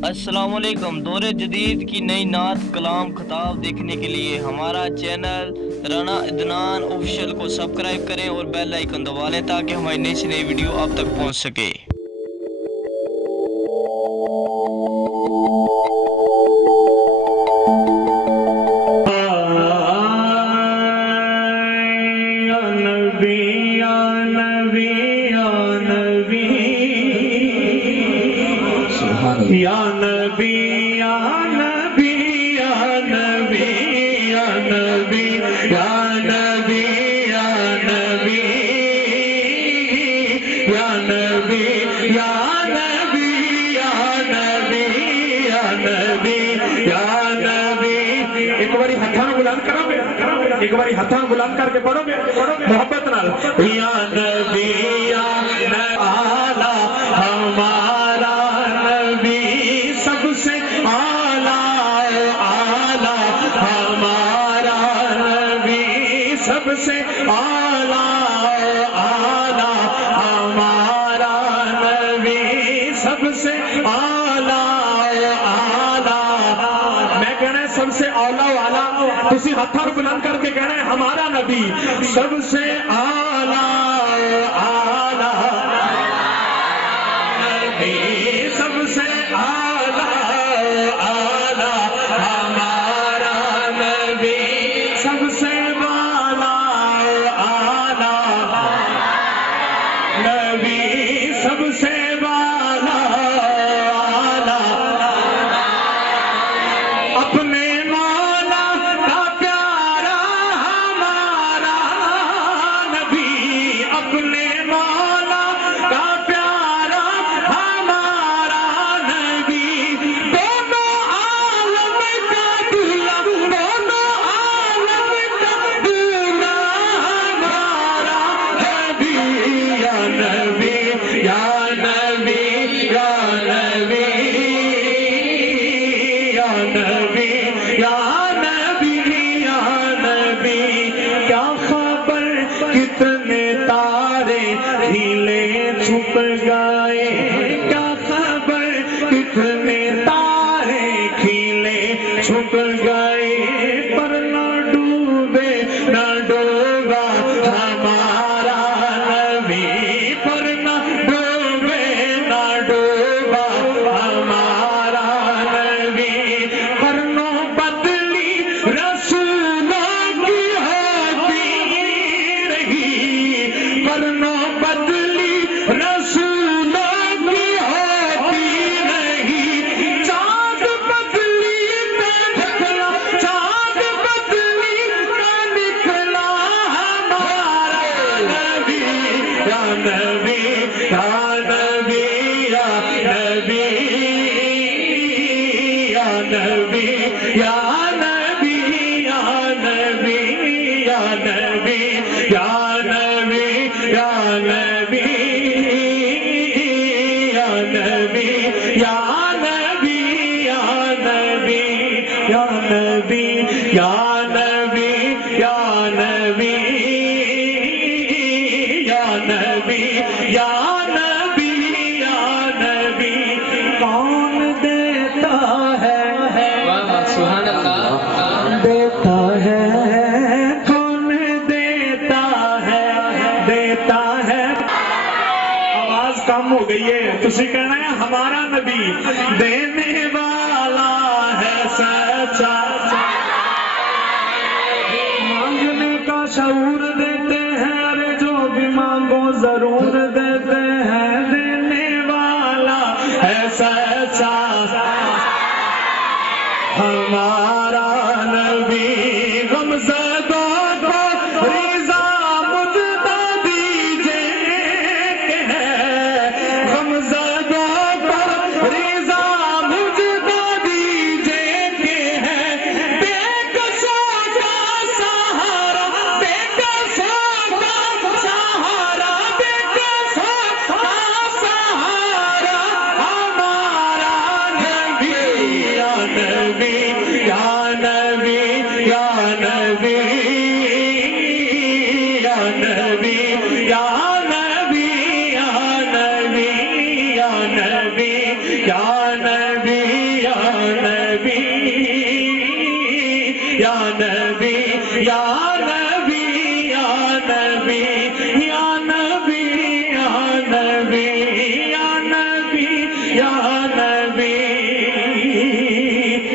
السلام علیکم۔ دور جدید کی نئی نعت کلام خطاب دیکھنے کے لیے ہمارا چینل رانا عدنان آفیشیل کو سبسکرائب کریں اور بیل آئیکن دبا لیں تاکہ ہماری نئی سے نئی ویڈیو آپ تک پہنچ سکے۔ یا نبی یا نبی یا نبی یا نبی یا نبی یا نبی یا نبی یا نبی یا نبی یا نبی یا نبی۔ ایک باری ہتھاں بلند کرو گے، ایک باری ہتھاں بلند کر کے پڑھو گے محبت نال۔ یا نبی یا اعلیٰ ہمارا نبی سب سے اعلیٰ، اعلیٰ ہمارا نبی سب سے اعلیٰ، اعلیٰ ہمارا نبی سب سے اعلیٰ، اعلیٰ۔ میں کہنا ہے سب سے اعلیٰ والا، تسی ہتھاں بلند کر کے کہنا ہے ہمارا نبی سب سے اعلیٰ، اعلیٰ نبی سب سے اعلیٰ، اعلیٰ ہمارا نبی سب سے بالا، اعلیٰ نبی سب سے بالا، اعلیٰ اپنے مولا کا پیارا ہمارا نبی، اپنے مولا کا پیارا ہمارا نبی، دونوں عالم کا دلہا، دونوں عالم کا دلہا ہمارا نبی، یا نبی یا نبی یا نبی یا نبی یا نبی یا نبی۔ کیا خبر کتنے تارے ہلے چھپ گئے، کیا خبر کتنے تارے کھیلے چھپ گئے، پر نہ ڈوبے نہ ڈوبا ہمارا نبی، پر نہ ڈوبے نہ ڈوبا ہمارا نبی، پر نہ بدلی رسولوں کی ہوتی رہی، پر نہ بدلی رسولوں کی ہوتی نہیں، چاند بدلی کا نکلا، چاند بدلی کا نکلا ہمارا نبی، یا نبی یا نبی یا نبی یا نبی یا نبی یا نبی یا نبی یا نبی یا نبی یا نبی یا نبی یا نبی یا نبی یا نبی یا نبی یا نبی یا نبی یا نبی۔ کون دیتا ہے سبحان اللہ۔ دیتا ہے، کون دیتا ہے، دیتا ہے۔ آواز کم ہو گئی ہے، تسی کہنا ہے ہمارا نبی دینے والا ہے سچا، مانگنے کا شعور دیتے ہیں، ارے جو بھی مانگو ضرور دیتے ہیں، دینے والا ہے سچا ہمارا نبی، غمزدوں کو رضا مجدہ دیجئے کہ ہے، غمزدوں کو رضا مجدہ دیجئے کہ ہے، بے کسوں کا سہارا، بے کسوں کا سہارا، بے کسوں کا سہارا ہمارا نبی، یا نبی یا نبی یا نبی یا نبی یا نبی یا نبی یا نبی یا نبی نبی یا نبی یا نبی یا نبی